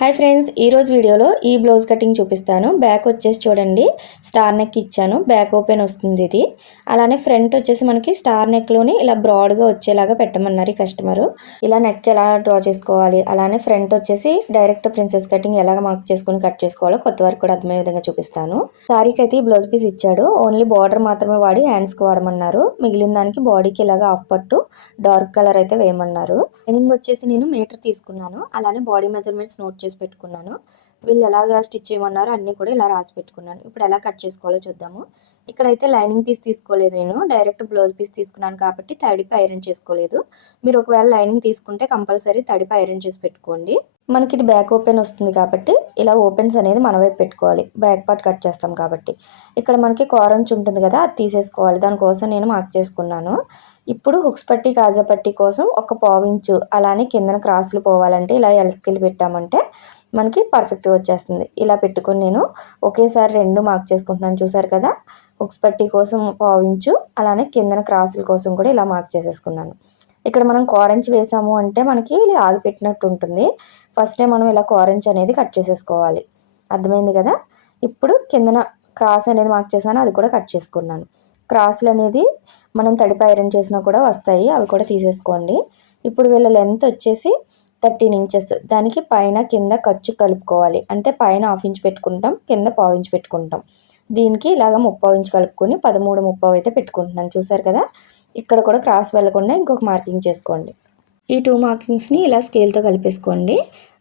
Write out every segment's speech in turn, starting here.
Hi friends, ఈరోజు వీడియోలో ఈ బ్లౌజ్ కటింగ్ చూపిస్తాను. బ్యాక్ వచ్చేసి చూడండి స్టార్ నెక్ ఇచ్చాను. బ్యాక్ ఓపెన్ వస్తుంది ఇది. అలానే ఫ్రంట్ వచ్చేసి మనకి స్టార్ నెక్లోని ఇలా బ్రాడ్గా వచ్చేలాగా పెట్టమన్నారు ఈ కస్టమరు. ఇలా నెక్ ఎలా డ్రా చేసుకోవాలి, అలానే ఫ్రంట్ వచ్చేసి డైరెక్ట్ ప్రిన్సెస్ కటింగ్ ఎలాగ మార్క్ చేసుకుని కట్ చేసుకోవాలో కొత్త వరకు కూడా అర్థమయ్యే విధంగా చూపిస్తాను. సారీకి అయితే ఈ బ్లౌజ్ పీస్ ఇచ్చాడు. ఓన్లీ బార్డర్ మాత్రమే వాడి హ్యాండ్స్కి వాడమన్నారు. మిగిలిన దానికి బాడీకి ఇలాగా హాఫ్ పట్టు డార్క్ కలర్ అయితే వేయమన్నారు. లైనింగ్ వచ్చేసి నేను మీటర్ తీసుకున్నాను. అలానే బాడీ మెజర్మెంట్స్ నోట్ చేసి పెట్టుకున్నాను. వీళ్ళు ఎలాగా స్టిచ్ చేయమన్నారో అన్నీ కూడా ఇలా రాసి పెట్టుకున్నాను. ఇప్పుడు ఎలా కట్ చేసుకోవాలో చూద్దాము. ఇక్కడైతే లైనింగ్ పీస్ తీసుకోలేదు, నేను డైరెక్ట్ బ్లౌజ్ పీస్ తీసుకున్నాను కాబట్టి తడిపి ఐరన్ చేసుకోలేదు. మీరు ఒకవేళ లైనింగ్ తీసుకుంటే కంపల్సరీ తడిపి ఐరన్ చేసి పెట్టుకోండి. మనకి ఇది బ్యాక్ ఓపెన్ వస్తుంది కాబట్టి ఇలా ఓపెన్స్ అనేది మన వైపు పెట్టుకోవాలి. బ్యాక్ పార్ట్ కట్ చేస్తాం కాబట్టి ఇక్కడ మనకి కారంచు ఉంటుంది కదా, అది తీసేసుకోవాలి. దానికోసం నేను మార్క్ చేసుకున్నాను. ఇప్పుడు హుక్స్ పట్టి కాజా పట్టి కోసం ఒక పావించు, అలానే కిందన క్రాసులు పోవాలంటే ఇలా ఎల్స్కిల్ పెట్టామంటే మనకి పర్ఫెక్ట్గా వచ్చేస్తుంది. ఇలా పెట్టుకుని నేను ఒకేసారి రెండు మార్క్ చేసుకుంటున్నాను. చూసారు కదా, హుక్స్ పట్టి కోసం పావించు, అలానే కిందన క్రాసుల కోసం కూడా ఇలా మార్క్ చేసేసుకున్నాను. ఇక్కడ మనం కారెంచ్ వేసాము అంటే మనకి ఆగిపెట్టినట్టు ఉంటుంది. ఫస్ట్ మనం ఇలా కారెంచ్ అనేది కట్ చేసేసుకోవాలి. అర్థమైంది కదా. ఇప్పుడు కిందన క్రాస్ అనేది మార్క్ చేశాను, అది కూడా కట్ చేసుకున్నాను. క్రాసులు అనేది మనం తడిపి ఐరన్ చేసినా కూడా వస్తాయి, అవి కూడా తీసేసుకోండి. ఇప్పుడు వీళ్ళ లెంత్ వచ్చేసి 13 ఇంచెస్. దానికి పైన కింద ఖర్చు కలుపుకోవాలి. అంటే పైన హాఫ్ ఇంచ్ పెట్టుకుంటాం, కింద పావు ఇంచ్ పెట్టుకుంటాం. దీనికి ఇలాగ 3/4 ఇంచ్ కలుపుకొని 13.5 అయితే పెట్టుకుంటున్నాను. చూసారు కదా, ఇక్కడ కూడా క్రాస్ వెళ్ళకుండా ఇంకొక మార్కింగ్ చేసుకోండి. ఈ 2 మార్కింగ్స్ని ఇలా స్కేల్తో కలిపేసుకోండి.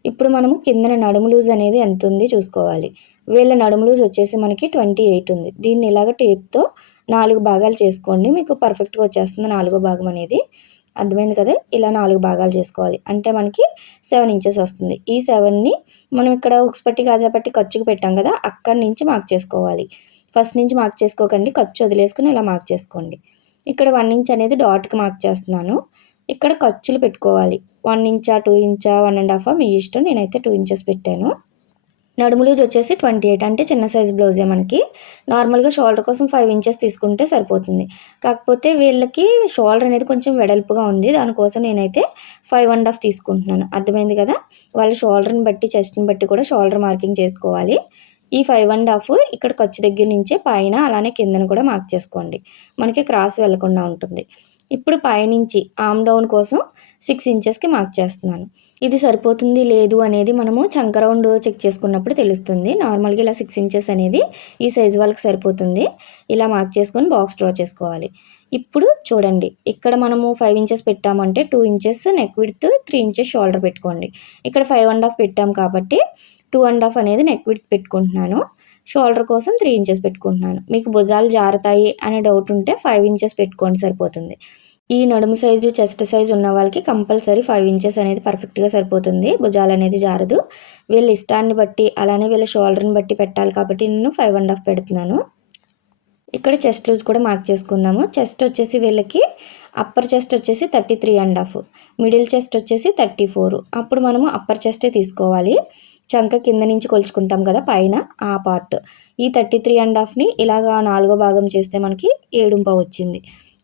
ఇప్పుడు మనము కిందన నడుము లూజ్ అనేది ఎంత ఉంది చూసుకోవాలి. వీళ్ళ నడుము లూజ్ వచ్చేసి మనకి 28 ఉంది. దీన్ని ఇలాగ టేప్తో 4 భాగాలు చేసుకోండి. మీకు పర్ఫెక్ట్గా వచ్చేస్తుంది 4వ భాగం అనేది. అర్థమైంది కదా. ఇలా 4 భాగాలు చేసుకోవాలి. అంటే మనకి 7 ఇంచెస్ వస్తుంది. ఈ 7ని మనం ఇక్కడ హుక్స్ పట్టి కాజా పట్టి ఖర్చుకు పెట్టాం కదా, అక్కడి నుంచి మార్క్ చేసుకోవాలి. ఫస్ట్ నుంచి మార్క్ చేసుకోకండి, ఖర్చు వదిలేసుకుని ఇలా మార్క్ చేసుకోండి. ఇక్కడ 1 ఇంచ్ అనేది డాట్కి మార్క్ చేస్తున్నాను. ఇక్కడ ఖర్చులు పెట్టుకోవాలి. 1 ఇంచా 2 ఇంచా 1.5 మీ ఇష్టం. నేనైతే 2 ఇంచెస్ పెట్టాను. నడుము లూజ్ వచ్చేసి 28, అంటే చిన్న సైజ్ బ్లౌజే మనకి. నార్మల్గా షోల్డర్ కోసం 5 ఇంచెస్ తీసుకుంటే సరిపోతుంది. కాకపోతే వీళ్ళకి షోల్డర్ అనేది కొంచెం వెడల్పుగా ఉంది, దానికోసం నేనైతే 5.5 తీసుకుంటున్నాను. అర్థమైంది కదా. వాళ్ళ షోల్డర్ని బట్టి చెస్ట్ని బట్టి కూడా షోల్డర్ మార్కింగ్ చేసుకోవాలి. ఈ 5.5 ఇక్కడ ఖర్చు దగ్గర నుంచే పైన అలానే కిందను కూడా మార్క్ చేసుకోండి. మనకి క్రాస్ వెళ్లకుండా ఉంటుంది. ఇప్పుడు పైనుంచి ఆమ్ డౌన్ కోసం 6 ఇంచెస్కి మార్క్ చేస్తున్నాను. ఇది సరిపోతుంది లేదు అనేది మనము చంక రౌండ్ చెక్ చేసుకున్నప్పుడు తెలుస్తుంది. నార్మల్గా ఇలా 6 ఇంచెస్ అనేది ఈ సైజు వాళ్ళకి సరిపోతుంది. ఇలా మార్క్ చేసుకొని బాక్స్ డ్రా చేసుకోవాలి. ఇప్పుడు చూడండి, ఇక్కడ మనము 5 ఇంచెస్ పెట్టామంటే 2 inches neck width, 3 inches shoulder పెట్టుకోండి. ఇక్కడ 5.5 పెట్టాం కాబట్టి 2.5 అనేది నెక్ విడ్త్ పెట్టుకుంటున్నాను. షోల్డర్ కోసం 3 ఇంచెస్ పెట్టుకుంటున్నాను. మీకు భుజాలు జారుతాయి అనే డౌట్ ఉంటే 5 ఇంచెస్ పెట్టుకోండి, సరిపోతుంది. ఈ నడుము సైజు చెస్ట్ సైజు ఉన్న వాళ్ళకి కంపల్సరీ 5 ఇంచెస్ అనేది పర్ఫెక్ట్గా సరిపోతుంది. భుజాలు అనేది జారదు. వీళ్ళ ఇష్టాన్ని బట్టి అలానే వీళ్ళ షోల్డర్ని బట్టి పెట్టాలి కాబట్టి నేను 5.5 పెడుతున్నాను. ఇక్కడ చెస్ట్ లూజ్ కూడా మార్క్ చేసుకుందాము. చెస్ట్ వచ్చేసి వీళ్ళకి అప్పర్ చెస్ట్ వచ్చేసి 33.5, మిడిల్ చెస్ట్ వచ్చేసి 34. అప్పుడు మనము అప్పర్ చెస్టే తీసుకోవాలి. చంక కింద నుంచి కొలుచుకుంటాం కదా పైన, ఆ పార్ట్. ఈ 33.5ని ఇలాగా 4వ భాగం చేస్తే మనకి 7.5 వచ్చింది.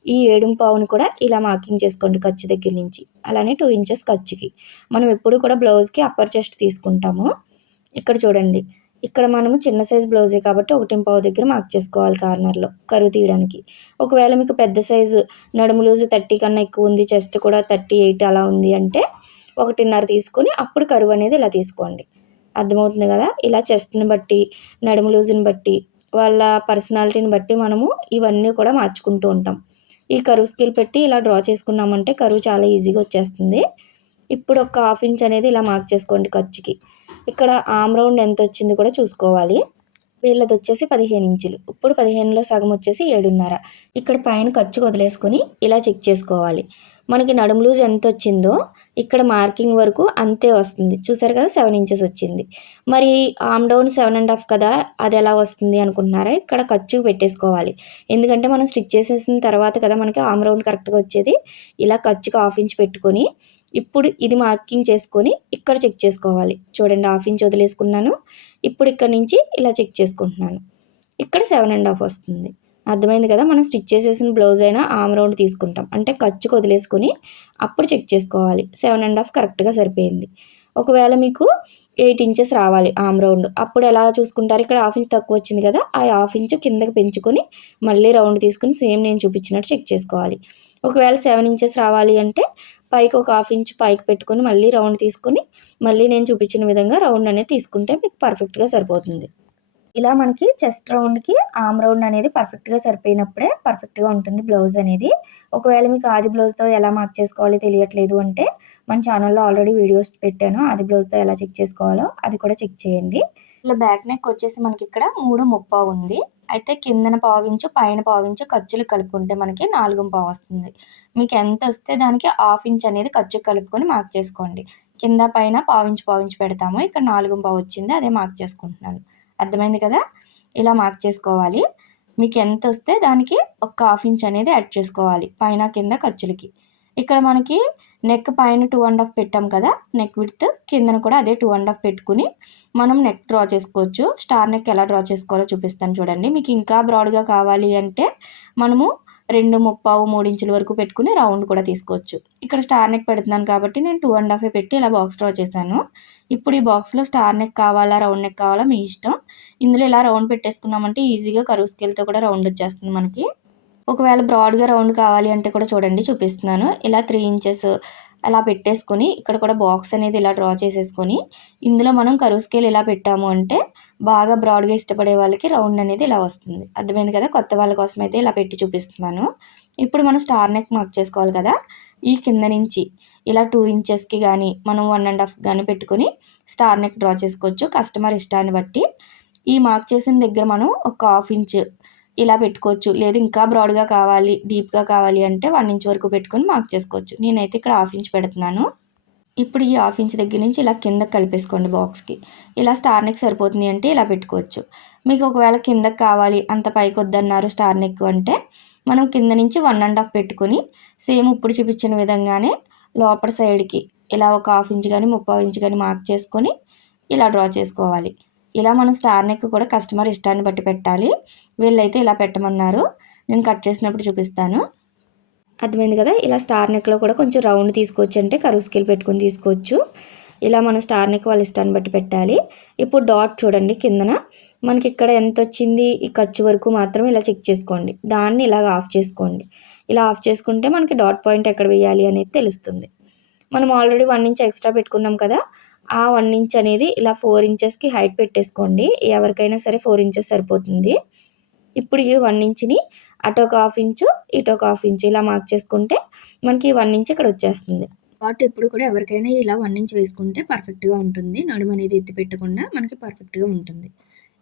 ఈ 7.5ని కూడా ఇలా మార్కింగ్ చేసుకోండి ఖర్చు దగ్గర నుంచి. అలానే 2 ఇంచెస్ ఖర్చుకి. మనం ఎప్పుడు కూడా బ్లౌజ్కి అప్పర్ చెస్ట్ తీసుకుంటాము. ఇక్కడ చూడండి, ఇక్కడ మనము చిన్న సైజ్ బ్లౌజే కాబట్టి 1.5 దగ్గర మార్క్ చేసుకోవాలి కార్నర్లో కరువు తీయడానికి. ఒకవేళ మీకు పెద్ద సైజు నడుము లూజు 30 కన్నా ఎక్కువ ఉంది, చెస్ట్ కూడా 38 అలా ఉంది అంటే 1.5 తీసుకొని అప్పుడు కరువు అనేది ఇలా తీసుకోండి. అర్థమవుతుంది కదా. ఇలా చెస్ట్ని బట్టి నడుము లూజుని బట్టి వాళ్ళ పర్సనాలిటీని బట్టి మనము ఇవన్నీ కూడా మార్చుకుంటూ ఉంటాం. ఈ కరువు స్కేల్ పెట్టి ఇలా డ్రా చేసుకున్నామంటే కరువు చాలా ఈజీగా వచ్చేస్తుంది. ఇప్పుడు ఒక 1/2 ఇంచ్ అనేది ఇలా మార్క్ చేసుకోండి ఖర్చుకి. ఇక్కడ ఆమ్ రౌండ్ ఎంత వచ్చింది కూడా చూసుకోవాలి. వీళ్ళది వచ్చేసి 15 ఇంచులు. ఇప్పుడు 15లో సగం వచ్చేసి 7.5. ఇక్కడ పైన ఖర్చు వదిలేసుకొని ఇలా చెక్ చేసుకోవాలి. మనకి నడుము లూజ్ ఎంత వచ్చిందో ఇక్కడ మార్కింగ్ వరకు అంతే వస్తుంది. చూసారు కదా, 7 ఇంచెస్ వచ్చింది. మరి ఆమ్ డౌన్ 7.5 కదా, అది ఎలా వస్తుంది అనుకుంటున్నారా. ఇక్కడ ఖర్చు పెట్టేసుకోవాలి. ఎందుకంటే మనం స్టిచ్ చేసేసిన తర్వాత కదా మనకి ఆమ్ రౌండ్ కరెక్ట్గా వచ్చేది. ఇలా ఖర్చుకి 1/2 ఇంచ్ పెట్టుకొని ఇప్పుడు ఇది మార్కింగ్ చేసుకొని ఇక్కడ చెక్ చేసుకోవాలి. చూడండి, 1/2 ఇంచ్ వదిలేసుకున్నాను. ఇప్పుడు ఇక్కడ నుంచి ఇలా చెక్ చేసుకుంటున్నాను. ఇక్కడ 7.5 వస్తుంది. అర్థమైంది కదా. మనం స్టిచ్ చేసేసిన బ్లౌజ్ అయినా ఆమ్ రౌండ్ తీసుకుంటాం, అంటే ఖర్చుకు వదిలేసుకొని అప్పుడు చెక్ చేసుకోవాలి. 7.5 కరెక్ట్గా సరిపోయింది. ఒకవేళ మీకు 8 ఇంచెస్ రావాలి ఆమ్ రౌండ్. అప్పుడు ఎలా చూసుకుంటారు, ఇక్కడ హాఫ్ ఇంచ్ తక్కువ వచ్చింది కదా, ఆ హాఫ్ ఇంచ్ కిందకి పెంచుకొని మళ్ళీ రౌండ్ తీసుకొని సేమ్ నేను చూపించినట్టు చెక్ చేసుకోవాలి. ఒకవేళ 7 ఇంచెస్ రావాలి అంటే పైకి ఒక హాఫ్ ఇంచ్ పైకి పెట్టుకొని మళ్ళీ రౌండ్ తీసుకొని మళ్ళీ నేను చూపించిన విధంగా రౌండ్ అనేది తీసుకుంటే మీకు పర్ఫెక్ట్గా సరిపోతుంది. ఇలా మనకి చెస్ట్ రౌండ్కి ఆమ్ రౌండ్ అనేది పర్ఫెక్ట్గా సరిపోయినప్పుడే పర్ఫెక్ట్గా ఉంటుంది బ్లౌజ్ అనేది. ఒకవేళ మీకు ఆది బ్లౌజ్తో ఎలా మార్క్ చేసుకోవాలో తెలియట్లేదు అంటే మన ఛానల్లో ఆల్రెడీ వీడియోస్ పెట్టాను, ఆది బ్లౌజ్తో ఎలా చెక్ చేసుకోవాలో అది కూడా చెక్ చేయండి. ఇలా బ్యాక్ నెక్ వచ్చేసి మనకి ఇక్కడ 3:30 ఉంది. అయితే కిందన పావించు పైన పావించు ఖర్చులు కలుపుకుంటే మనకి 4:15 వస్తుంది. మీకు ఎంత వస్తే దానికి హాఫ్ ఇంచ్ అనేది ఖర్చు కలుపుకొని మార్క్ చేసుకోండి. కింద పైన పావించు పెడతాము, ఇక్కడ 4:15 వచ్చింది, అదే మార్క్ చేసుకుంటున్నాను. అర్థమైంది కదా, ఇలా మార్క్ చేసుకోవాలి. మీకు ఎంత వస్తే దానికి ఒక హాఫ్ ఇంచ్ అనేది యాడ్ చేసుకోవాలి పైన కింద ఖర్చులకి. ఇక్కడ మనకి నెక్ పైన 2.5 పెట్టాం కదా, నెక్ విడ్త్ కిందన కూడా అదే 2.5 పెట్టుకుని మనం నెక్ డ్రా చేసుకోవచ్చు. స్టార్ నెక్ ఎలా డ్రా చేసుకోవాలో చూపిస్తాను చూడండి. మీకు ఇంకా బ్రాడ్గా కావాలి అంటే మనము 2:30 3 ఇంచుల వరకు పెట్టుకుని రౌండ్ కూడా తీసుకోవచ్చు. ఇక్కడ స్టార్ నెక్ పెడుతున్నాను కాబట్టి నేను 2.5 పెట్టి ఇలా బాక్స్ డ్రా చేశాను. ఇప్పుడు ఈ బాక్స్లో స్టార్ నెక్ కావాలా రౌండ్ నెక్ కావాలా మీ ఇష్టం. ఇందులో ఇలా రౌండ్ పెట్టేసుకున్నామంటే ఈజీగా కరువు స్కేల్తో కూడా రౌండ్ వచ్చేస్తుంది మనకి. ఒకవేళ బ్రాడ్గా రౌండ్ కావాలి అంటే కూడా చూడండి చూపిస్తున్నాను. ఇలా 3 ఇంచెస్ అలా పెట్టేసుకొని ఇక్కడ కూడా బాక్స్ అనేది ఇలా డ్రా చేసేసుకొని ఇందులో మనం కరువు స్కేల్ ఇలా పెట్టాము అంటే బాగా బ్రాడ్గా ఇష్టపడే వాళ్ళకి రౌండ్ అనేది ఇలా వస్తుంది. అర్థమైంది కదా, కొత్త వాళ్ళ కోసం అయితే ఇలా పెట్టి చూపిస్తున్నాను. ఇప్పుడు మనం స్టార్ నెక్ మార్క్ చేసుకోవాలి కదా, ఈ కింద నుంచి ఇలా 2 ఇంచెస్కి కానీ మనం 1.5 కానీ పెట్టుకొని స్టార్ నెక్ డ్రా చేసుకోవచ్చు కస్టమర్ ఇష్టాన్ని బట్టి. ఈ మార్క్ చేసిన దగ్గర మనం ఒక హాఫ్ ఇంచ్ ఇలా పెట్టుకోవచ్చు. లేదు ఇంకా బ్రాడ్గా కావాలి డీప్గా కావాలి అంటే 1 ఇంచ్ వరకు పెట్టుకొని మార్క్ చేసుకోవచ్చు. నేనైతే ఇక్కడ హాఫ్ ఇంచ్ పెడుతున్నాను. ఇప్పుడు ఈ హాఫ్ ఇంచ్ దగ్గర నుంచి ఇలా కిందకి కలిపేసుకోండి బాక్స్కి. ఇలా స్టార్ నెక్ సరిపోతుంది అంటే ఇలా పెట్టుకోవచ్చు. మీకు ఒకవేళ కిందకి కావాలి అంత పైకి వద్దన్నారు స్టార్ నెక్ అంటే మనం కింద నుంచి 1.5 పెట్టుకొని సేమ్ ఇప్పుడు చూపించిన విధంగానే లోపల సైడ్కి ఇలా ఒక హాఫ్ ఇంచ్ కానీ 30 ఇంచ్ కానీ మార్క్ చేసుకొని ఇలా డ్రా చేసుకోవాలి. ఇలా మనం స్టార్ నెక్ కూడా కస్టమర్ ఇష్టాన్ని బట్టి పెట్టాలి. వీళ్ళైతే ఇలా పెట్టమన్నారు, నేను కట్ చేసినప్పుడు చూపిస్తాను. అర్థమైంది కదా, ఇలా స్టార్ నెక్లో కూడా కొంచెం రౌండ్ తీసుకోవచ్చు అంటే కరువు స్కేల్ పెట్టుకొని తీసుకోవచ్చు. ఇలా మనం స్టార్ నెక్ వాళ్ళ ఇష్టాన్ని బట్టి పెట్టాలి. ఇప్పుడు డాట్ చూడండి కిందన మనకి ఇక్కడ ఎంత వచ్చింది ఈ ఖర్చు వరకు మాత్రం ఇలా చెక్ చేసుకోండి. దాన్ని ఇలాగ ఆఫ్ చేసుకోండి. ఇలా ఆఫ్ చేసుకుంటే మనకి డాట్ పాయింట్ ఎక్కడ వేయాలి అనేది తెలుస్తుంది. మనం ఆల్రెడీ 1 ఇంచ్ ఎక్స్ట్రా పెట్టుకున్నాం కదా, ఆ 1 ఇంచ్ అనేది ఇలా 4 ఇంచెస్కి హైట్ పెట్టేసుకోండి. ఎవరికైనా సరే 4 ఇంచెస్ సరిపోతుంది. ఇప్పుడు ఈ 1 ఇంచ్ని అటు ఒక హాఫ్ ఇంచు ఇటు ఒక హాఫ్ ఇంచు ఇలా మార్క్ చేసుకుంటే మనకి 1 ఇంచ్ ఇక్కడ వచ్చేస్తుంది. కాబట్టి ఎప్పుడు కూడా ఎవరికైనా ఇలా 1 ఇంచ్ వేసుకుంటే పర్ఫెక్ట్గా ఉంటుంది. నడుము అనేది ఎత్తి పెట్టకుండా మనకి పర్ఫెక్ట్గా ఉంటుంది.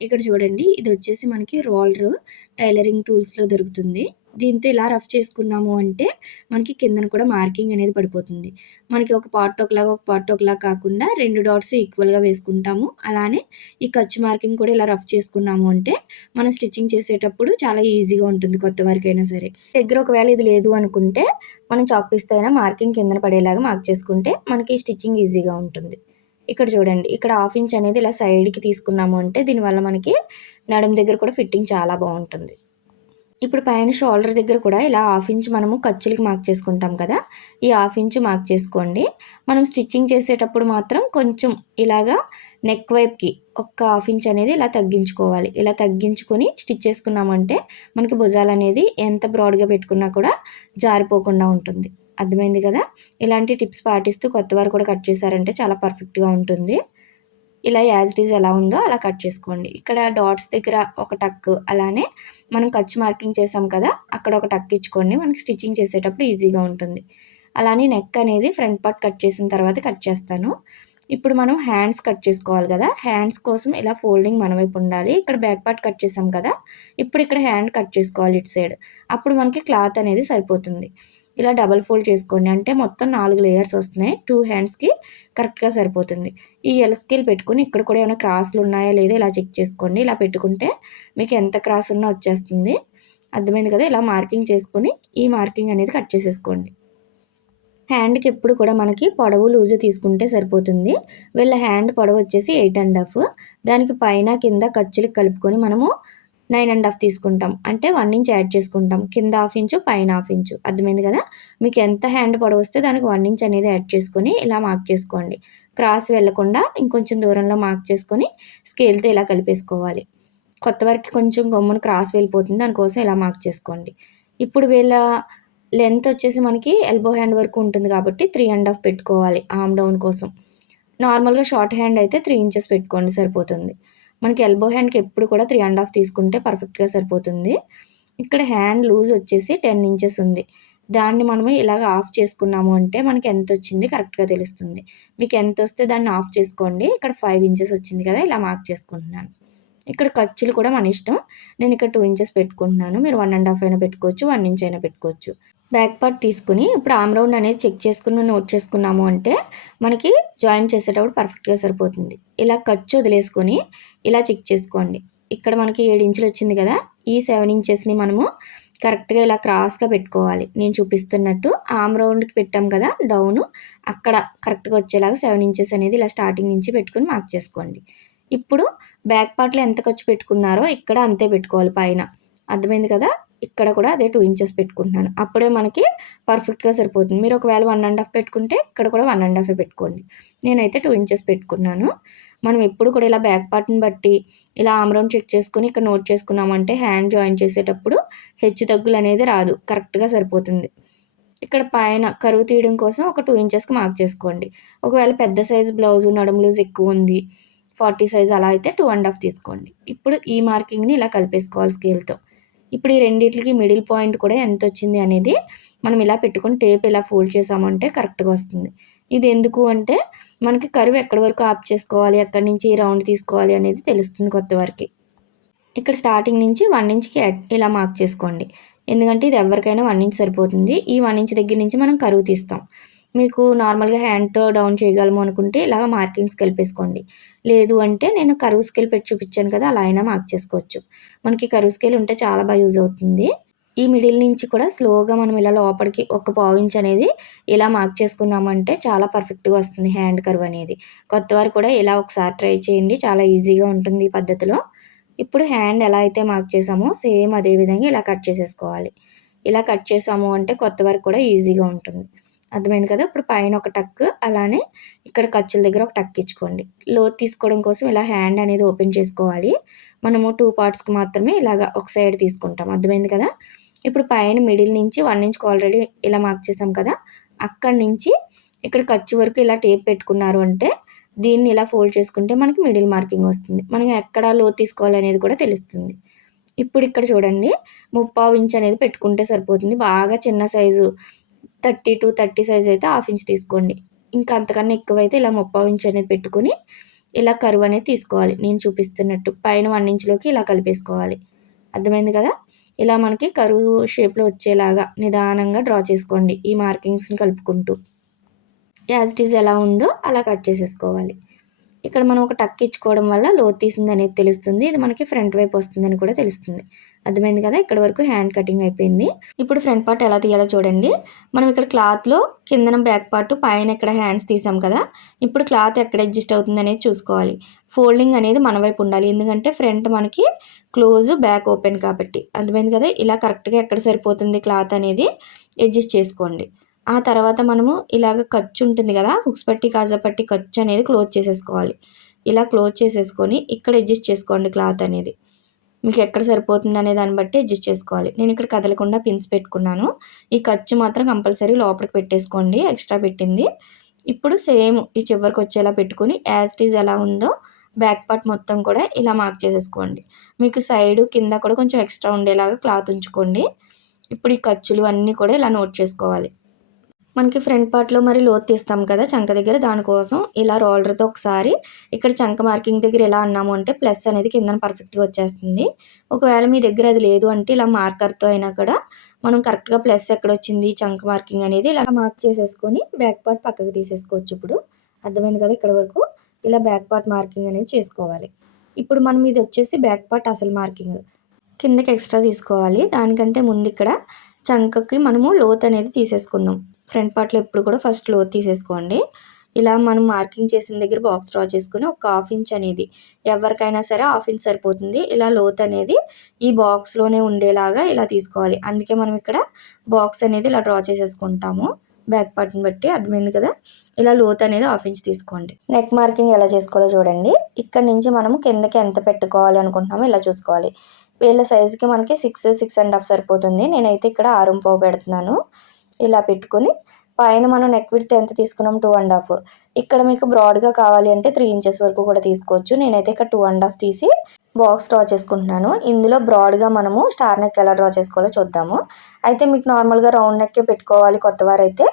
ఇక్కడ చూడండి ఇది వచ్చేసి మనకి రోలర్ టైలరింగ్ టూల్స్లో దొరుకుతుంది. దీంతో ఇలా రఫ్ చేసుకున్నాము అంటే మనకి కిందన కూడా మార్కింగ్ అనేది పడిపోతుంది. మనకి ఒక పార్ట్ ఒకలాగా కాకుండా 2 డాట్స్ ఈక్వల్గా వేసుకుంటాము. అలానే ఈ ఖర్చు మార్కింగ్ కూడా ఇలా రఫ్ చేసుకున్నాము అంటే మనం స్టిచ్చింగ్ చేసేటప్పుడు చాలా ఈజీగా ఉంటుంది కొత్త వారికైనా సరే. దగ్గర ఒకవేళ ఇది లేదు అనుకుంటే మనం చాక్ పీస్తో అయినా మార్కింగ్ కిందన పడేలాగా మార్క్ చేసుకుంటే మనకి స్టిచ్చింగ్ ఈజీగా ఉంటుంది. ఇక్కడ చూడండి ఇక్కడ హాఫ్ ఇంచ్ అనేది ఇలా సైడ్కి తీసుకున్నాము అంటే దీనివల్ల మనకి నడుము దగ్గర కూడా ఫిట్టింగ్ చాలా బాగుంటుంది. ఇప్పుడు పైన షోల్డర్ దగ్గర కూడా ఇలా హాఫ్ ఇంచ్ మనము ఖర్చులకి మార్క్ చేసుకుంటాం కదా, ఈ హాఫ్ ఇంచ్ మార్క్ చేసుకోండి. మనం స్టిచ్చింగ్ చేసేటప్పుడు మాత్రం కొంచెం ఇలాగా నెక్ వైపుకి ఒక హాఫ్ ఇంచ్ అనేది ఇలా తగ్గించుకోవాలి. ఇలా తగ్గించుకొని స్టిచ్ చేసుకున్నామంటే మనకి భుజాలు అనేది ఎంత బ్రాడ్గా పెట్టుకున్నా కూడా జారిపోకుండా ఉంటుంది. అర్థమైంది కదా, ఇలాంటి టిప్స్ పాటిస్తూ కొత్తవారు కూడా కట్ చేశారంటే చాలా పర్ఫెక్ట్గా ఉంటుంది. ఇలా యాజ్ ఇట్ ఈజ్ ఎలా ఉందో అలా కట్ చేసుకోండి. ఇక్కడ డాట్స్ దగ్గర ఒక టక్, అలానే మనం ఖర్చు మార్కింగ్ చేసాం కదా అక్కడ ఒక టక్ ఇచ్చుకోండి. మనకి స్టిచ్చింగ్ చేసేటప్పుడు ఈజీగా ఉంటుంది. అలానే నెక్ అనేది ఫ్రంట్ పార్ట్ కట్ చేసిన తర్వాత కట్ చేస్తాను. ఇప్పుడు మనం హ్యాండ్స్ కట్ చేసుకోవాలి కదా, హ్యాండ్స్ కోసం ఇలా ఫోల్డింగ్ మన వైపు ఉండాలి. ఇక్కడ బ్యాక్ పార్ట్ కట్ చేసాం కదా, ఇప్పుడు ఇక్కడ హ్యాండ్ కట్ చేసుకోవాలి ఇటు సైడ్. అప్పుడు మనకి క్లాత్ అనేది సరిపోతుంది. ఇలా డబల్ ఫోల్డ్ చేసుకోండి అంటే మొత్తం 4 లేయర్స్ వస్తున్నాయి. 2 హ్యాండ్స్కి కరెక్ట్గా సరిపోతుంది. ఈ ఎల్ స్కేల్ పెట్టుకుని ఇక్కడ కూడా ఏమైనా క్రాస్లు ఉన్నాయా లేదా ఇలా చెక్ చేసుకోండి. ఇలా పెట్టుకుంటే మీకు ఎంత క్రాస్ ఉన్నా వచ్చేస్తుంది. అర్థమైంది కదా, ఇలా మార్కింగ్ చేసుకొని ఈ మార్కింగ్ అనేది కట్ చేసేసుకోండి. హ్యాండ్కి ఎప్పుడు కూడా మనకి పొడవు లూజు తీసుకుంటే సరిపోతుంది. వీళ్ళ హ్యాండ్ పొడవు వచ్చేసి 8.5, దానికి పైన కింద ఖర్చులకు కలుపుకొని మనము 9.5 తీసుకుంటాం. అంటే 1 ఇంచ్ యాడ్ చేసుకుంటాం. కింద హాఫ్ ఇంచు పైన హాఫ్ ఇంచు. అర్థమైంది కదా, మీకు ఎంత హ్యాండ్ పొడవు వస్తే దానికి 1 ఇంచ్ అనేది యాడ్ చేసుకొని ఇలా మార్క్ చేసుకోండి. క్రాస్ వెళ్ళకుండా ఇంకొంచెం దూరంలో మార్క్ చేసుకొని స్కేల్తో ఇలా కలిపేసుకోవాలి. కొత్త వరకు కొంచెం గమ్మున క్రాస్ వెళ్ళిపోతుంది, దానికోసం ఇలా మార్క్ చేసుకోండి. ఇప్పుడు వీళ్ళ లెంత్ వచ్చేసి మనకి ఎల్బో హ్యాండ్ వరకు ఉంటుంది కాబట్టి 3.5 పెట్టుకోవాలి ఆర్మ్ డౌన్ కోసం. నార్మల్గా షార్ట్ హ్యాండ్ అయితే 3 ఇంచెస్ పెట్టుకోండి సరిపోతుంది. మనకి ఎల్బో హ్యాండ్కి ఎప్పుడు కూడా 3.5 తీసుకుంటే పర్ఫెక్ట్గా సరిపోతుంది. ఇక్కడ హ్యాండ్ లూజ్ వచ్చేసి 10 ఇంచెస్ ఉంది. దాన్ని మనము ఇలాగ ఆఫ్ చేసుకున్నాము అంటే మనకి ఎంత వచ్చింది కరెక్ట్గా తెలుస్తుంది. మీకు ఎంత వస్తే దాన్ని ఆఫ్ చేసుకోండి. ఇక్కడ 5 ఇంచెస్ వచ్చింది కదా, ఇలా మార్క్ చేసుకుంటున్నాను. ఇక్కడ ఖర్చులు కూడా మన ఇష్టం. నేను ఇక్కడ 2 ఇంచెస్ పెట్టుకుంటున్నాను. మీరు 1.5 అయినా పెట్టుకోవచ్చు, 1 ఇంచ్ అయినా పెట్టుకోవచ్చు. బ్యాక్ పార్ట్ తీసుకుని ఇప్పుడు ఆర్మ్ రౌండ్ అనేది చెక్ చేసుకుని నోట్ చేసుకున్నాము అంటే మనకి జాయిన్ చేసేటప్పుడు పర్ఫెక్ట్గా సరిపోతుంది. ఇలా ఖర్చు వదిలేసుకొని ఇలా చెక్ చేసుకోండి. ఇక్కడ మనకి 7 ఇంచులు వచ్చింది కదా, ఈ 7 ఇంచెస్ని మనము కరెక్ట్గా ఇలా క్రాస్గా పెట్టుకోవాలి. నేను చూపిస్తున్నట్టు ఆర్మ్ రౌండ్కి పెట్టాం కదా డౌను, అక్కడ కరెక్ట్గా వచ్చేలాగా 7 ఇంచెస్ అనేది ఇలా స్టార్టింగ్ నుంచి పెట్టుకుని మార్క్ చేసుకోండి. ఇప్పుడు బ్యాక్ పార్ట్‌లో ఎంత ఖర్చు పెట్టుకున్నారో ఇక్కడ అంతే పెట్టుకోవాలి పైన. అర్థమైంది కదా, ఇక్కడ కూడా అదే 2 ఇంచెస్ పెట్టుకుంటున్నాను. అప్పుడే మనకి పర్ఫెక్ట్‌గా సరిపోతుంది. మీరు ఒకవేళ 1.5 పెట్టుకుంటే ఇక్కడ కూడా 1.5 పెట్టుకోండి. నేనైతే 2 ఇంచెస్ పెట్టుకున్నాను. మనం ఎప్పుడు కూడా ఇలా బ్యాక్ పార్ట్‌ని బట్టి ఇలా ఆర్మ్ రౌండ్ చెక్ చేసుకొని ఇక్కడ నోట్ చేసుకున్నామంటే హ్యాండ్ జాయిన్ చేసేటప్పుడు హెచ్చు తగ్గులు అనేది రాదు, కరెక్ట్‌గా సరిపోతుంది. ఇక్కడ పైన కరువు తీయడం కోసం ఒక 2 ఇంచెస్‌కి మార్క్ చేసుకోండి. ఒకవేళ పెద్ద సైజ్ బ్లౌజు నడుము లూజ్ ఎక్కువ ఉంది, 40 సైజ్ అలా అయితే 2.5 తీసుకోండి. ఇప్పుడు ఈ మార్కింగ్‌ని ఇలా కలిపేసుకోవాలి స్కేల్‌తో. ఇప్పుడు ఈ రెండిట్లకి మిడిల్ పాయింట్ కూడా ఎంతొచ్చింది అనేది మనం ఇలా పెట్టుకొని టేప్ ఇలా ఫోల్డ్ చేసామంటే కరెక్ట్‌గా వస్తుంది. ఇది ఎందుకు అంటే మనకి కరువు ఎక్కడి వరకు ఆప్ చేసుకోవాలి, ఎక్కడి నుంచి రౌండ్ తీసుకోవాలి అనేది తెలుస్తుంది కొత్త వారికి. ఇక్కడ స్టార్టింగ్ నుంచి 1 ఇంచ్‌కి ఇలా మార్క్ చేసుకోండి. ఎందుకంటే ఇది ఎవరికైనా 1 ఇంచ్ సరిపోతుంది. ఈ 1 ఇంచ్ దగ్గర నుంచి మనం కరువు తీస్తాం. మీకు నార్మల్‌గా హ్యాండ్‌తో డౌన్ చేయగలము అనుకుంటే ఇలాగ మార్కింగ్స్ కలిపేసుకోండి. లేదు అంటే నేను కరువు స్కేల్ పెట్టి చూపించాను కదా, అలా అయినా మార్క్ చేసుకోవచ్చు. మనకి కరువు స్కేల్ ఉంటే చాలా బాగా యూజ్ అవుతుంది. ఈ మిడిల్ నుంచి కూడా స్లోగా మనం ఇలా లోపలికి ఒక పావు ఇంచ్ అనేది ఇలా మార్క్ చేసుకున్నామంటే చాలా పర్ఫెక్ట్‌గా వస్తుంది హ్యాండ్ కర్వ్ అనేది. కొత్తవారు కూడా ఇలా ఒకసారి ట్రై చేయండి. చాలా ఈజీగా ఉంటుంది ఈ పద్ధతిలో. ఇప్పుడు హ్యాండ్ ఎలా అయితే మార్క్ చేసామో సేమ్ అదే విధంగా ఇలా కట్ చేసేసుకోవాలి. ఇలా కట్ చేసాము అంటే కొత్త వారికి కూడా ఈజీగా ఉంటుంది. అర్థమైంది కదా, ఇప్పుడు పైన ఒక టక్, అలానే ఇక్కడ ఖర్చుల దగ్గర ఒక టక్ ఇచ్చుకోండి. లోతు తీసుకోవడం కోసం ఇలా హ్యాండ్ అనేది ఓపెన్ చేసుకోవాలి. మనము 2 పార్ట్స్‌కి మాత్రమే ఇలాగా ఒక సైడ్ తీసుకుంటాం. అర్థమైంది కదా. ఇప్పుడు పైన మిడిల్ నుంచి 1 ఇంచ్‌కి ఆల్రెడీ ఇలా మార్క్ చేసాం కదా, అక్కడి నుంచి ఇక్కడ ఖర్చు వరకు ఇలా టేప్ పెట్టుకున్నారు అంటే దీన్ని ఇలా ఫోల్డ్ చేసుకుంటే మనకి మిడిల్ మార్కింగ్ వస్తుంది. మనం ఎక్కడ లోతు తీసుకోవాలనేది కూడా తెలుస్తుంది. ఇప్పుడు ఇక్కడ చూడండి, 3/4 ఇంచ్ అనేది పెట్టుకుంటే సరిపోతుంది. బాగా చిన్న సైజు 30-30 సైజ్ అయితే 1/2 ఇంచ్ తీసుకోండి. ఇంకా అంతకన్నా ఎక్కువైతే ఇలా 3/4 ఇంచ్ అనేది పెట్టుకొని ఇలా కర్వ్ అనేది తీసుకోవాలి. నేను చూపిస్తున్నట్టు పైన 1 ఇంచ్‌లోకి ఇలా కలిపేసుకోవాలి. అర్థమైంది కదా. ఇలా మనకి కర్వ్ షేప్‌లో వచ్చేలాగా నిదానంగా డ్రా చేసుకోండి ఈ మార్కింగ్స్‌ని కలుపుకుంటూ. యాజ్ ఇట్ ఈజ్ ఎలా ఉందో అలా కట్ చేసేసుకోవాలి. ఇక్కడ మనం ఒక టక్ ఇచ్చుకోవడం వల్ల లోతు తీసిందనేది తెలుస్తుంది. ఇది మనకి ఫ్రంట్ వైపు వస్తుందని కూడా తెలుస్తుంది. అర్థమైంది కదా, ఇక్కడ వరకు హ్యాండ్ కటింగ్ అయిపోయింది. ఇప్పుడు ఫ్రంట్ పార్ట్ ఎలా తీయాలో చూడండి. మనం ఇక్కడ క్లాత్‌లో కిందన బ్యాక్ పార్ట్, పైన ఇక్కడ హ్యాండ్స్ తీసాం కదా, ఇప్పుడు క్లాత్ ఎక్కడ అడ్జస్ట్ అవుతుంది అనేది చూసుకోవాలి. ఫోల్డింగ్ అనేది మన వైపు ఉండాలి. ఎందుకంటే ఫ్రంట్ మనకి క్లోజ్, బ్యాక్ ఓపెన్ కాబట్టి. అర్థమైంది కదా, ఇలా కరెక్ట్‌గా ఎక్కడ సరిపోతుంది క్లాత్ అనేది అడ్జస్ట్ చేసుకోండి. ఆ తర్వాత మనము ఇలాగ ఖర్చు ఉంటుంది కదా, హుక్స్ పట్టి, కాజా పట్టి ఖర్చు అనేది క్లోజ్ చేసేసుకోవాలి. ఇలా క్లోజ్ చేసేసుకొని ఇక్కడ అడ్జస్ట్ చేసుకోండి క్లాత్ అనేది. మీకు ఎక్కడ సరిపోతుంది అనే దాన్ని బట్టి అడ్జస్ట్ చేసుకోవాలి. నేను ఇక్కడ కదలకుండా పిన్స్ పెట్టుకున్నాను. ఈ ఖర్చు మాత్రం కంపల్సరీ లోపలికి పెట్టేసుకోండి, ఎక్స్ట్రా పెట్టింది. ఇప్పుడు సేమ్ ఈ చివరికి వచ్చేలా పెట్టుకొని యాజ్ ఇట్ ఈజ్ ఎలా ఉందో బ్యాక్ పార్ట్ మొత్తం కూడా ఇలా మార్క్ చేసేసుకోండి. మీకు సైడు కింద కూడా కొంచెం ఎక్స్ట్రా ఉండేలాగా క్లాత్ ఉంచుకోండి. ఇప్పుడు ఈ ఖర్చులు అన్నీ కూడా ఇలా నోట్ చేసుకోవాలి. మనకి ఫ్రంట్ పార్ట్‌లో మరి లోతు తీస్తాం కదా చంక దగ్గర, దానికోసం ఇలా రోలర్‌తో ఒకసారి ఇక్కడ చంక మార్కింగ్ దగ్గర ఎలా అన్నాము అంటే ప్లస్ అనేది కిందన పర్ఫెక్ట్‌గా వచ్చేస్తుంది. ఒకవేళ మీ దగ్గర అది లేదు అంటే ఇలా మార్కర్‌తో అయినా కూడా మనం కరెక్ట్‌గా ప్లస్ ఎక్కడొచ్చింది చంక మార్కింగ్ అనేది ఇలా మార్క్ చేసేసుకొని బ్యాక్ పార్ట్ పక్కకు తీసేసుకోవచ్చు. ఇప్పుడు అర్థమైంది కదా, ఇక్కడ వరకు ఇలా బ్యాక్ పార్ట్ మార్కింగ్ అనేది చేసుకోవాలి. ఇప్పుడు మనం ఇది వచ్చేసి బ్యాక్ పార్ట్ అసలు మార్కింగ్ కిందకి ఎక్స్ట్రా తీసుకోవాలి. దానికంటే ముందు ఇక్కడ చంకకి మనము లోతు అనేది తీసేసుకుందాం. ఫ్రంట్ పార్ట్‌లో ఎప్పుడు కూడా ఫస్ట్ లోతు తీసేసుకోండి. ఇలా మనం మార్కింగ్ చేసిన దగ్గర బాక్స్ డ్రా చేసుకొని ఒక 1/2 ఇంచ్ అనేది ఎవరికైనా సరే 1/2 ఇంచ్ సరిపోతుంది. ఇలా లోతు అనేది ఈ బాక్స్‌లోనే ఉండేలాగా ఇలా తీసుకోవాలి. అందుకే మనం ఇక్కడ బాక్స్ అనేది ఇలా డ్రా చేసేసుకుంటాము. బ్యాక్ పార్ట్ని బట్టి, అర్థమైంది కదా. ఇలా లోతు అనేది 1/2 ఇంచ్ తీసుకోండి. నెక్ మార్కింగ్ ఎలా చేసుకోవాలో చూడండి. ఇక్కడ నుంచి మనము కిందకి ఎంత పెట్టుకోవాలి అనుకుంటున్నామో ఇలా చూసుకోవాలి. వీళ్ళ సైజుకి మనకి 6, 6.5 సరిపోతుంది. నేనైతే ఇక్కడ 6.5 పెడుతున్నాను. ఇలా పెట్టుకొని పైన మనం నెక్ విడ్త్ ఎంత తీసుకున్నాం, 2.5. ఇక్కడ మీకు బ్రాడ్గా కావాలి అంటే 3 ఇంచెస్ వరకు కూడా తీసుకోవచ్చు. నేనైతే ఇక్కడ 2.5 తీసి బాక్స్ డ్రా చేసుకుంటున్నాను. ఇందులో బ్రాడ్గా మనము స్టార్ నెక్ ఎలా డ్రా చేసుకోవాలో చూద్దాము. అయితే మీకు నార్మల్గా రౌండ్ నెక్కే పెట్టుకోవాలి కొత్తవారైతే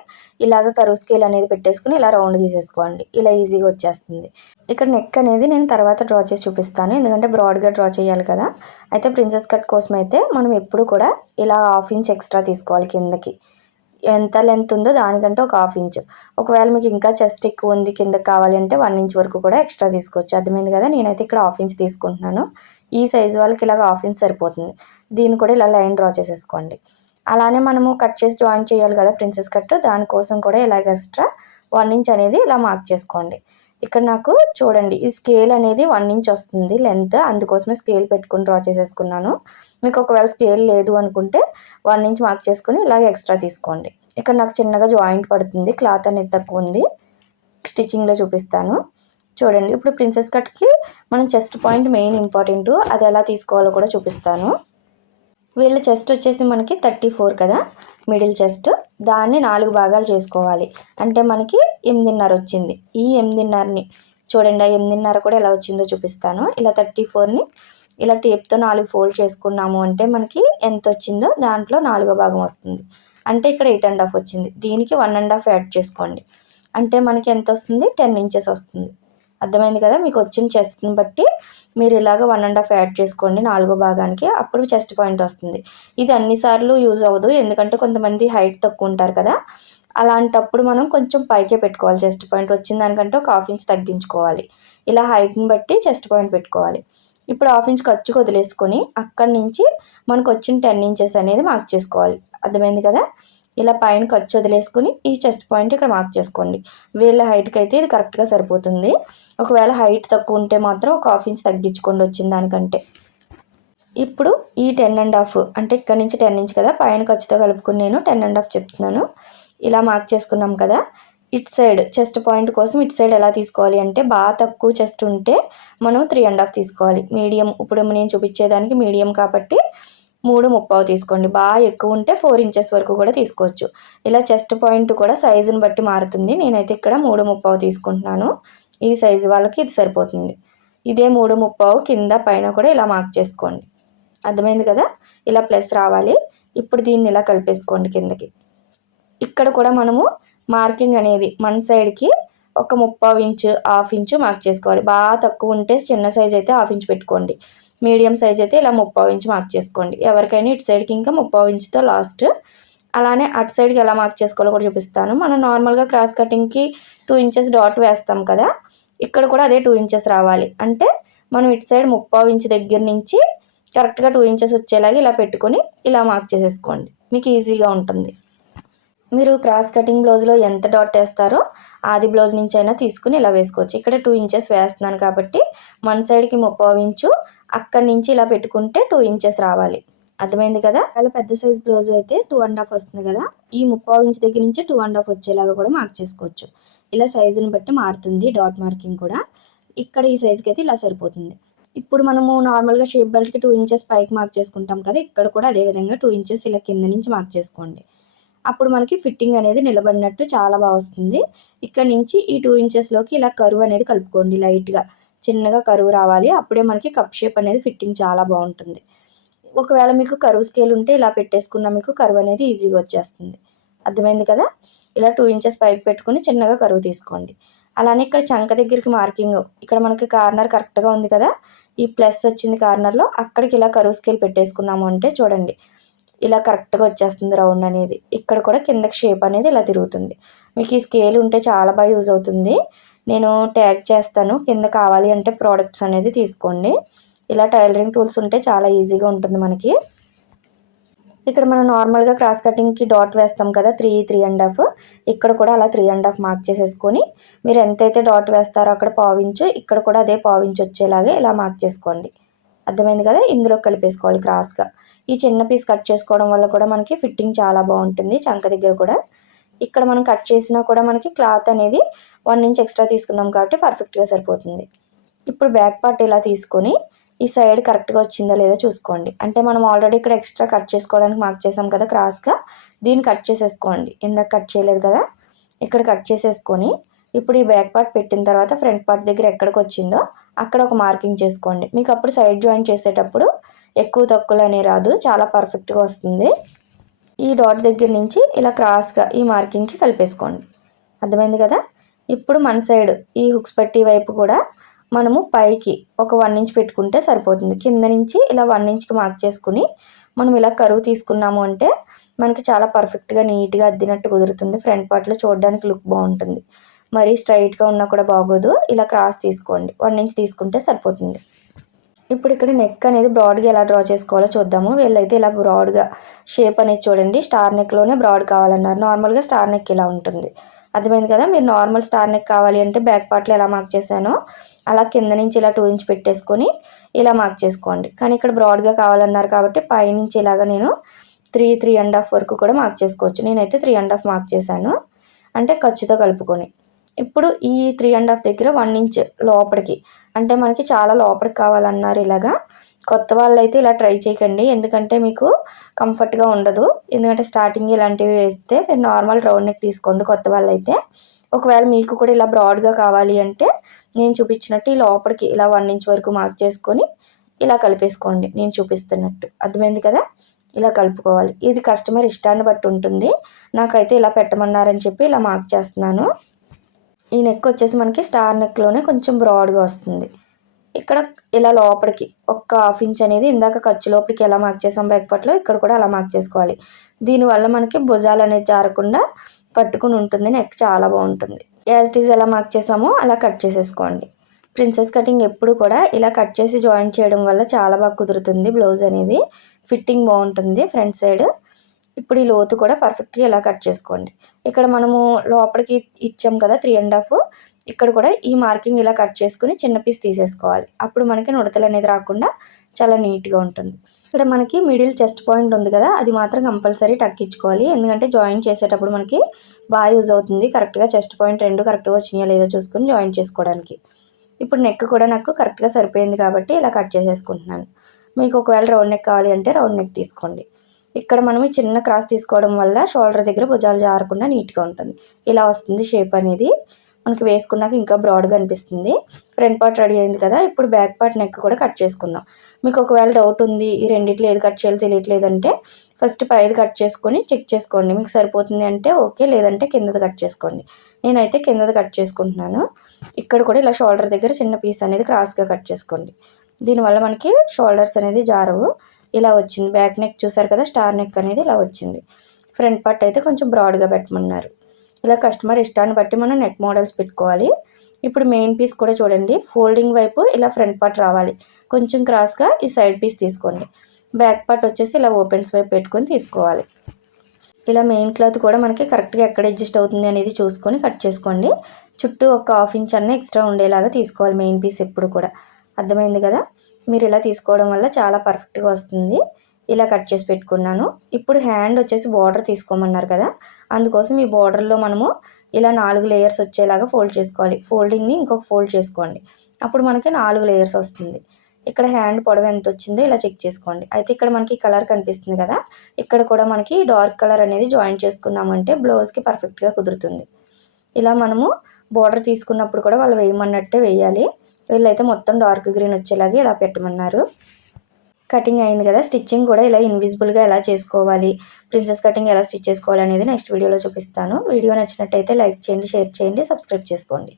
ఇలాగ కరువు స్కేల్ అనేది పెట్టేసుకుని ఇలా రౌండ్ తీసేసుకోండి. ఇలా ఈజీగా వచ్చేస్తుంది. ఇక్కడ నెక్ అనేది నేను తర్వాత డ్రా చేసి చూపిస్తాను, ఎందుకంటే బ్రాడ్గా డ్రా చేయాలి కదా. అయితే ప్రిన్సెస్ కట్ కోసం అయితే మనం ఎప్పుడు కూడా ఇలా 1/2 ఇంచ్ ఎక్స్ట్రా తీసుకోవాలి. కిందకి ఎంత లెంత్ ఉందో దానికంటే ఒక 1/2 ఇంచ్. ఒకవేళ మీకు ఇంకా చెస్ట్ ఎక్కువ ఉంది కిందకి కావాలి అంటే 1 ఇంచ్ వరకు కూడా ఎక్స్ట్రా తీసుకోవచ్చు. అర్థమైంది కదా. నేనైతే ఇక్కడ 1/2 ఇంచ్ తీసుకుంటున్నాను. ఈ సైజు వాళ్ళకి ఇలాగ 1/2 ఇంచ్ సరిపోతుంది. దీన్ని కూడా ఇలా లైన్ డ్రా చేసేసుకోండి. అలానే మనము కట్ చేసి జాయిన్ చేయాలి కదా ప్రిన్సెస్ కట్, దానికోసం కూడా ఇలాగ ఎక్స్ట్రా 1 ఇంచ్ అనేది ఇలా మార్క్ చేసుకోండి. ఇక్కడ నాకు చూడండి ఈ స్కేల్ అనేది 1 ఇంచ్ వస్తుంది లెంత్, అందుకోసమే స్కేల్ పెట్టుకుని డ్రా చేసేసుకున్నాను. మీకు ఒకవేళ స్కేల్ లేదు అనుకుంటే 1 ఇంచ్ మార్క్ చేసుకుని ఇలాగ ఎక్స్ట్రా తీసుకోండి. ఇక్కడ నాకు చిన్నగా జాయింట్ పడుతుంది, క్లాత్ అనేది తక్కువ ఉంది. స్టిచ్చింగ్లో చూపిస్తాను చూడండి. ఇప్పుడు ప్రిన్సెస్ కట్కి మనం చెస్ట్ పాయింట్ మెయిన్ ఇంపార్టెంట్, అది ఎలా తీసుకోవాలో కూడా చూపిస్తాను. వీళ్ళ చెస్ట్ వచ్చేసి మనకి 34 కదా మిడిల్ చెస్ట్, దాన్ని 4 భాగాలు చేసుకోవాలి. అంటే మనకి 8.5 వచ్చింది. ఈ 8.5ని చూడండి, ఆ 8.5 కూడా ఎలా వచ్చిందో చూపిస్తాను. ఇలా 34ని ఇలా టేప్తో 4 ఫోల్డ్ చేసుకున్నాము అంటే మనకి ఎంత వచ్చిందో దాంట్లో 4వ భాగం వస్తుంది. అంటే ఇక్కడ 8.5 వచ్చింది. దీనికి 1.5 యాడ్ చేసుకోండి. అంటే మనకి ఎంత వస్తుంది, 10 ఇంచెస్ వస్తుంది. అర్థమైంది కదా. మీకు వచ్చిన చెస్ట్ని బట్టి మీరు ఇలాగ 1.5 యాడ్ చేసుకోండి 4వ భాగానికి, అప్పుడు చెస్ట్ పాయింట్ వస్తుంది. ఇది అన్నిసార్లు యూజ్ అవ్వదు, ఎందుకంటే కొంతమంది హైట్ తక్కువ ఉంటారు కదా, అలాంటప్పుడు మనం కొంచెం పైకే పెట్టుకోవాలి. చెస్ట్ పాయింట్ వచ్చిన దానికంటే ఒక 1/2 ఇంచ్ తగ్గించుకోవాలి. ఇలా హైట్ని బట్టి చెస్ట్ పాయింట్ పెట్టుకోవాలి. ఇప్పుడు 1/2 ఇంచ్ ఖర్చుకు వదిలేసుకొని అక్కడి నుంచి మనకు వచ్చిన 10 ఇంచెస్ అనేది మార్క్ చేసుకోవాలి. అర్థమైంది కదా. ఇలా పైన ఖర్చు వదిలేసుకుని ఈ చెస్ట్ పాయింట్ ఇక్కడ మార్క్ చేసుకోండి. వీళ్ళ హైట్కి అయితే ఇది కరెక్ట్గా సరిపోతుంది. ఒకవేళ హైట్ తక్కువ ఉంటే మాత్రం ఒక 1/2 ఇంచ్ తగ్గించుకోండి వచ్చిన దానికంటే. ఇప్పుడు ఈ 10.5 అంటే ఇక్కడ నుంచి 10 ఇంచ్ కదా, పైన ఖర్చుతో కలుపుకుని నేను 10.5 చెప్తున్నాను. ఇలా మార్క్ చేసుకున్నాం కదా. ఇటు సైడ్ చెస్ట్ పాయింట్ కోసం ఇటు సైడ్ ఎలా తీసుకోవాలి అంటే బాగా తక్కువ చెస్ట్ ఉంటే మనం 3.5 తీసుకోవాలి. మీడియం, ఇప్పుడు నేను చూపించేదానికి మీడియం కాబట్టి 3.5 తీసుకోండి. బాగా ఎక్కువ ఉంటే 4 ఇంచెస్ వరకు కూడా తీసుకోవచ్చు. ఇలా చెస్ట్ పాయింట్ కూడా సైజుని బట్టి మారుతుంది. నేనైతే ఇక్కడ 3.5 తీసుకుంటున్నాను. ఈ సైజు వాళ్ళకి ఇది సరిపోతుంది. ఇదే 3.5 కింద పైన కూడా ఇలా మార్క్ చేసుకోండి. అర్థమైంది కదా. ఇలా ప్లస్ రావాలి. ఇప్పుడు దీన్ని ఇలా కలిపేసుకోండి కిందకి. ఇక్కడ కూడా మనము మార్కింగ్ అనేది మన సైడ్కి ఒక 3/4 ఇంచ్ 1/2 ఇంచ్ మార్క్ చేసుకోవాలి. బాగా తక్కువ ఉంటే చిన్న సైజ్ అయితే 1/2 ఇంచ్ పెట్టుకోండి. మీడియం సైజ్ అయితే ఇలా 3/4 ఇంచ్ మార్క్ చేసుకోండి. ఎవరికైనా ఇటు సైడ్కి ఇంకా 3/4 ఇంచ్తో లాస్ట్. అలానే అటు సైడ్కి ఎలా మార్క్ చేసుకోవాలో కూడా చూపిస్తాను. మనం నార్మల్గా క్రాస్ కటింగ్కి 2 ఇంచెస్ డాట్ వేస్తాం కదా, ఇక్కడ కూడా అదే 2 ఇంచెస్ రావాలి. అంటే మనం ఇటు సైడ్ 3/4 ఇంచ్ దగ్గర నుంచి కరెక్ట్గా 2 ఇంచెస్ వచ్చేలాగా ఇలా పెట్టుకొని ఇలా మార్క్ చేసేసుకోండి. మీకు ఈజీగా ఉంటుంది. మీరు క్రాస్ కటింగ్ బ్లౌజ్లో ఎంత డాట్ వేస్తారో ఆది బ్లౌజ్ నుంచి అయినా తీసుకుని ఇలా వేసుకోవచ్చు. ఇక్కడ 2 ఇంచెస్ వేస్తున్నాను కాబట్టి మన సైడ్కి 3/4 ఇంచు, అక్కడి నుంచి ఇలా పెట్టుకుంటే 2 ఇంచెస్ రావాలి. అర్థమైంది కదా. అలా పెద్ద సైజ్ బ్లౌజ్ అయితే 2.5 వస్తుంది కదా, ఈ 3/4 ఇంచ్ దగ్గర నుంచి 2.5 వచ్చేలాగా కూడా మార్క్ చేసుకోవచ్చు. ఇలా సైజుని బట్టి మారుతుంది డాట్ మార్కింగ్ కూడా. ఇక్కడ ఈ సైజుకి అయితే ఇలా సరిపోతుంది. ఇప్పుడు మనము నార్మల్గా షేప్ బెల్ట్కి 2 ఇంచెస్ పైకి మార్క్ చేసుకుంటాం కదా, ఇక్కడ కూడా అదేవిధంగా 2 ఇంచెస్ ఇలా కింద నుంచి మార్క్ చేసుకోండి. అప్పుడు మనకి ఫిట్టింగ్ అనేది నిలబడినట్టు చాలా బాగా వస్తుంది. ఇక్కడ నుంచి ఈ 2 ఇంచెస్లోకి ఇలా కరువు అనేది కలుపుకోండి. లైట్గా చిన్నగా కరువు రావాలి. అప్పుడే మనకి కప్ షేప్ అనేది ఫిట్టింగ్ చాలా బాగుంటుంది. ఒకవేళ మీకు కరువు స్కేల్ ఉంటే ఇలా పెట్టేసుకున్న మీకు కరువు అనేది ఈజీగా వచ్చేస్తుంది. అర్థమైంది కదా. ఇలా 2 ఇంచెస్ పైకి పెట్టుకుని చిన్నగా కరువు తీసుకోండి. అలానే ఇక్కడ చంక దగ్గరికి మార్కింగ్, ఇక్కడ మనకి కార్నర్ కరెక్ట్గా ఉంది కదా, ఈ ప్లస్ వచ్చింది కార్నర్లో, అక్కడికి ఇలా కరువు స్కేల్ పెట్టేసుకున్నాము అంటే చూడండి ఇలా కరెక్ట్గా వచ్చేస్తుంది రౌండ్ అనేది. ఇక్కడ కూడా కిందకి షేప్ అనేది ఇలా తిరుగుతుంది. మీకు ఈ స్కేల్ ఉంటే చాలా బాగా యూజ్ అవుతుంది. నేను ట్యాగ్ చేస్తాను, కింద కావాలి అంటే ప్రోడక్ట్స్ అనేది తీసుకోండి. ఇలా టైలరింగ్ టూల్స్ ఉంటే చాలా ఈజీగా ఉంటుంది మనకి. ఇక్కడ మనం నార్మల్గా క్రాస్ కటింగ్కి డాట్ వేస్తాం కదా 3, 3.5, ఇక్కడ కూడా అలా 3.5 మార్క్ చేసేసుకొని మీరు ఎంతైతే డాట్ వేస్తారో అక్కడ 1/4 ఇంచు, ఇక్కడ కూడా అదే 1/4 ఇంచు వచ్చేలాగే ఇలా మార్క్ చేసుకోండి. అర్థమైంది కదా. ఇందులో కలిపేసుకోవాలి క్రాస్గా. ఈ చిన్న పీస్ కట్ చేసుకోవడం వల్ల కూడా మనకి ఫిట్టింగ్ చాలా బాగుంటుంది చంక దగ్గర కూడా. ఇక్కడ మనం కట్ చేసినా కూడా మనకి క్లాత్ అనేది 1 ఇంచ్ ఎక్స్ట్రా తీసుకున్నాం కాబట్టి పర్ఫెక్ట్గా సరిపోతుంది. ఇప్పుడు బ్యాక్ పార్ట్ ఇలా తీసుకొని ఈ సైడ్ కరెక్ట్గా వచ్చిందా లేదా చూసుకోండి. అంటే మనం ఆల్రెడీ ఇక్కడ ఎక్స్ట్రా కట్ చేసుకోవడానికి మార్క్ చేసాం కదా క్రాస్గా, దీన్ని కట్ చేసేసుకోండి. ఇందాక కట్ చేయలేదు కదా, ఇక్కడ కట్ చేసేసుకొని ఇప్పుడు ఈ బ్యాక్ పార్ట్ పెట్టిన తర్వాత ఫ్రంట్ పార్ట్ దగ్గర ఎక్కడికి వచ్చిందో అక్కడ ఒక మార్కింగ్ చేసుకోండి. మీకు అప్పుడు సైడ్ జాయిన్ చేసేటప్పుడు ఎక్కువ తక్కువలు అనే రాదు, చాలా పర్ఫెక్ట్గా వస్తుంది. ఈ డాట్ దగ్గర నుంచి ఇలా క్రాస్గా ఈ మార్కింగ్కి కలిపేసుకోండి. అర్థమైంది కదా. ఇప్పుడు మన సైడ్ ఈ హుక్స్ పట్టీ వైపు కూడా మనము పైకి ఒక 1 ఇంచ్ పెట్టుకుంటే సరిపోతుంది. కింద నుంచి ఇలా 1 ఇంచ్కి మార్క్ చేసుకుని మనం ఇలా కరువు తీసుకున్నాము అంటే మనకి చాలా పర్ఫెక్ట్గా నీట్గా అద్దినట్టు కుదురుతుంది. ఫ్రంట్ పార్ట్లో చూడడానికి లుక్ బాగుంటుంది. మరీ స్ట్రైట్గా ఉన్నా కూడా బాగోదు. ఇలా క్రాస్ తీసుకోండి, 1 ఇంచ్ తీసుకుంటే సరిపోతుంది. ఇప్పుడు ఇక్కడ నెక్ అనేది బ్రాడ్గా ఎలా డ్రా చేసుకోవాలో చూద్దాము. వీళ్ళైతే ఇలా బ్రాడ్గా షేప్ అనేది చూడండి, స్టార్ నెక్లోనే బ్రాడ్ కావాలన్నారు. నార్మల్గా స్టార్ నెక్ ఇలా ఉంటుంది. అర్థమైంది కదా. మీరు నార్మల్ స్టార్ నెక్ కావాలి అంటే బ్యాక్ పార్ట్లో ఎలా మార్క్ చేశానో అలా కింద నుంచి ఇలా 2 ఇంచ్ పెట్టేసుకొని ఇలా మార్క్ చేసుకోండి. కానీ ఇక్కడ బ్రాడ్గా కావాలన్నారు కాబట్టి పైనుంచి ఇలాగ నేను 3.5 వరకు కూడా మార్క్ చేసుకోవచ్చు. నేనైతే 3.5 మార్క్ చేశాను, అంటే ఖర్చుతో కలుపుకొని. ఇప్పుడు ఈ 3.5 దగ్గర 1 ఇంచ్ లోపలికి, అంటే మనకి చాలా లోపలికి కావాలన్నారు. ఇలాగా కొత్త వాళ్ళైతే ఇలా ట్రై చేయకండి, ఎందుకంటే మీకు కంఫర్ట్గా ఉండదు. ఎందుకంటే స్టార్టింగ్ ఇలాంటివి వేస్తే మీరు నార్మల్ రౌండ్ నెక్ తీసుకోండి కొత్త వాళ్ళైతే. ఒకవేళ మీకు కూడా ఇలా బ్రాడ్గా కావాలి అంటే నేను చూపించినట్టు ఈ లోపలికి ఇలా 1 ఇంచ్ వరకు మార్క్ చేసుకొని ఇలా కలిపేసుకోండి నేను చూపిస్తున్నట్టు. అర్థమైంది కదా. ఇలా కలుపుకోవాలి. ఇది కస్టమర్ ఇష్టాన్ని బట్టి ఉంటుంది. నాకైతే ఇలా పెట్టమన్నారని చెప్పి ఇలా మార్క్ చేస్తున్నాను. ఈ నెక్ వచ్చేసి మనకి స్టార్ నెక్లోనే కొంచెం బ్రాడ్గా వస్తుంది. ఇక్కడ ఇలా లోపలికి ఒక 1/2 ఇంచ్ అనేది ఇందాక ఖర్చు లోపలికి ఎలా మార్క్ చేసాం బ్యాక్ పార్ట్లో, ఇక్కడ కూడా అలా మార్క్ చేసుకోవాలి. దీనివల్ల మనకి భుజాలు అనేది జారకుండా పట్టుకుని ఉంటుంది. నెక్ చాలా బాగుంటుంది. యాజ్ ఇట్ ఈజ్ ఎలా మార్క్ చేసామో అలా కట్ చేసేసుకోండి. ప్రిన్సెస్ కటింగ్ ఎప్పుడు కూడా ఇలా కట్ చేసి జాయిన్ చేయడం వల్ల చాలా బాగా కుదురుతుంది. బ్లౌజ్ అనేది ఫిట్టింగ్ బాగుంటుంది ఫ్రంట్ సైడ్. ఇప్పుడు ఈ లోతు కూడా పర్ఫెక్ట్గా ఇలా కట్ చేసుకోండి. ఇక్కడ మనము లోపలికి ఇచ్చాం కదా 3.5, ఇక్కడ కూడా ఈ మార్కింగ్ ఇలా కట్ చేసుకుని చిన్న పీస్ తీసేసుకోవాలి. అప్పుడు మనకి నుడతలు అనేది రాకుండా చాలా నీట్గా ఉంటుంది. ఇక్కడ మనకి మిడిల్ చెస్ట్ పాయింట్ ఉంది కదా, అది మాత్రం కంపల్సరీ టక్ ఇచ్చుకోవాలి. ఎందుకంటే జాయిన్ చేసేటప్పుడు మనకి బాగా యూజ్ అవుతుంది. కరెక్ట్గా చెస్ట్ పాయింట్ 2 కరెక్ట్గా వచ్చినాయా లేదా చూసుకొని జాయిన్ చేసుకోవడానికి. ఇప్పుడు నెక్ కూడా నాకు కరెక్ట్గా సరిపోయింది కాబట్టి ఇలా కట్ చేసేసుకుంటున్నాను. మీకు ఒకవేళ రౌండ్ నెక్ కావాలి అంటే రౌండ్ నెక్ తీసుకోండి. ఇక్కడ మనం ఈ చిన్న క్రాస్ తీసుకోవడం వల్ల షోల్డర్ దగ్గర భుజాలు జారకుండా నీట్గా ఉంటుంది. ఇలా వస్తుంది షేప్ అనేది. మనకి వేసుకున్నాక ఇంకా బ్రాడ్గా అనిపిస్తుంది. ఫ్రంట్ పార్ట్ రెడీ అయింది కదా. ఇప్పుడు బ్యాక్ పార్ట్ నెక్ కూడా కట్ చేసుకుందాం. మీకు ఒకవేళ డౌట్ ఉంది ఈ రెండిట్లో ఏది కట్ చేయాలో తెలియట్లేదంటే ఫస్ట్ పైది కట్ చేసుకొని చెక్ చేసుకోండి. మీకు సరిపోతుంది అంటే ఓకే, లేదంటే కిందది కట్ చేసుకోండి. నేనైతే కిందది కట్ చేసుకుంటున్నాను. ఇక్కడ కూడా ఇలా షోల్డర్ దగ్గర చిన్న పీస్ అనేది క్రాస్గా కట్ చేసుకోండి. దీనివల్ల మనకి షోల్డర్స్ అనేది జారవు. ఇలా వచ్చింది. బ్యాక్ నెక్ చూసారు కదా, స్టార్ నెక్ అనేది ఇలా వచ్చింది. ఫ్రంట్ పార్ట్ అయితే కొంచెం బ్రాడ్గా పెట్టమన్నారు. ఇలా కస్టమర్ ఇష్టాన్ని బట్టి మనం నెక్ మోడల్స్ పెట్టుకోవాలి. ఇప్పుడు మెయిన్ పీస్ కూడా చూడండి, ఫోల్డింగ్ వైపు ఇలా ఫ్రంట్ పార్ట్ రావాలి. కొంచెం క్రాస్గా ఈ సైడ్ పీస్ తీసుకోండి. బ్యాక్ పార్ట్ వచ్చేసి ఇలా ఓపెన్స్ వైపు పెట్టుకొని తీసుకోవాలి. ఇలా మెయిన్ క్లాత్ కూడా మనకి కరెక్ట్గా ఎక్కడ అడ్జస్ట్ అవుతుంది అనేది చూసుకొని కట్ చేసుకోండి. చుట్టూ ఒక 1/2 ఇంచ్ అన్న ఎక్స్ట్రా ఉండేలాగా తీసుకోవాలి మెయిన్ పీస్ ఎప్పుడు కూడా. అర్థమైంది కదా. మీరు ఇలా తీసుకోవడం వల్ల చాలా పర్ఫెక్ట్గా వస్తుంది. ఇలా కట్ చేసి పెట్టుకున్నాను. ఇప్పుడు హ్యాండ్ వచ్చేసి బార్డర్ తీసుకోమన్నారు కదా, అందుకోసం ఈ బార్డర్లో మనము ఇలా 4 లేయర్స్ వచ్చేలాగా ఫోల్డ్ చేసుకోవాలి. ఫోల్డింగ్ని ఇంకొక ఫోల్డ్ చేసుకోండి. అప్పుడు మనకి 4 లేయర్స్ వస్తుంది. ఇక్కడ హ్యాండ్ పొడవు ఎంత వచ్చిందో ఇలా చెక్ చేసుకోండి. అయితే ఇక్కడ మనకి కలర్ కనిపిస్తుంది కదా, ఇక్కడ కూడా మనకి డార్క్ కలర్ అనేది జాయిన్ చేసుకున్నామంటే బ్లౌజ్కి పర్ఫెక్ట్గా కుదురుతుంది. ఇలా మనము బార్డర్ తీసుకున్నప్పుడు కూడా వాళ్ళు వేయమన్నట్టే వేయాలి. వీళ్ళైతే మొత్తం డార్క్ గ్రీన్ వచ్చేలాగా ఇలా పెట్టమన్నారు. కటింగ్ అయింది కదా. స్టిచ్చింగ్ కూడా ఇలా ఇన్విజిబుల్గా ఎలా చేసుకోవాలి, ప్రిన్సెస్ కటింగ్ ఎలా స్టిచ్ చేసుకోవాలి అనేది నెక్స్ట్ వీడియోలో చూపిస్తాను. వీడియో నచ్చినట్టయితే లైక్ చేయండి, షేర్ చేయండి, సబ్స్క్రైబ్ చేసుకోండి.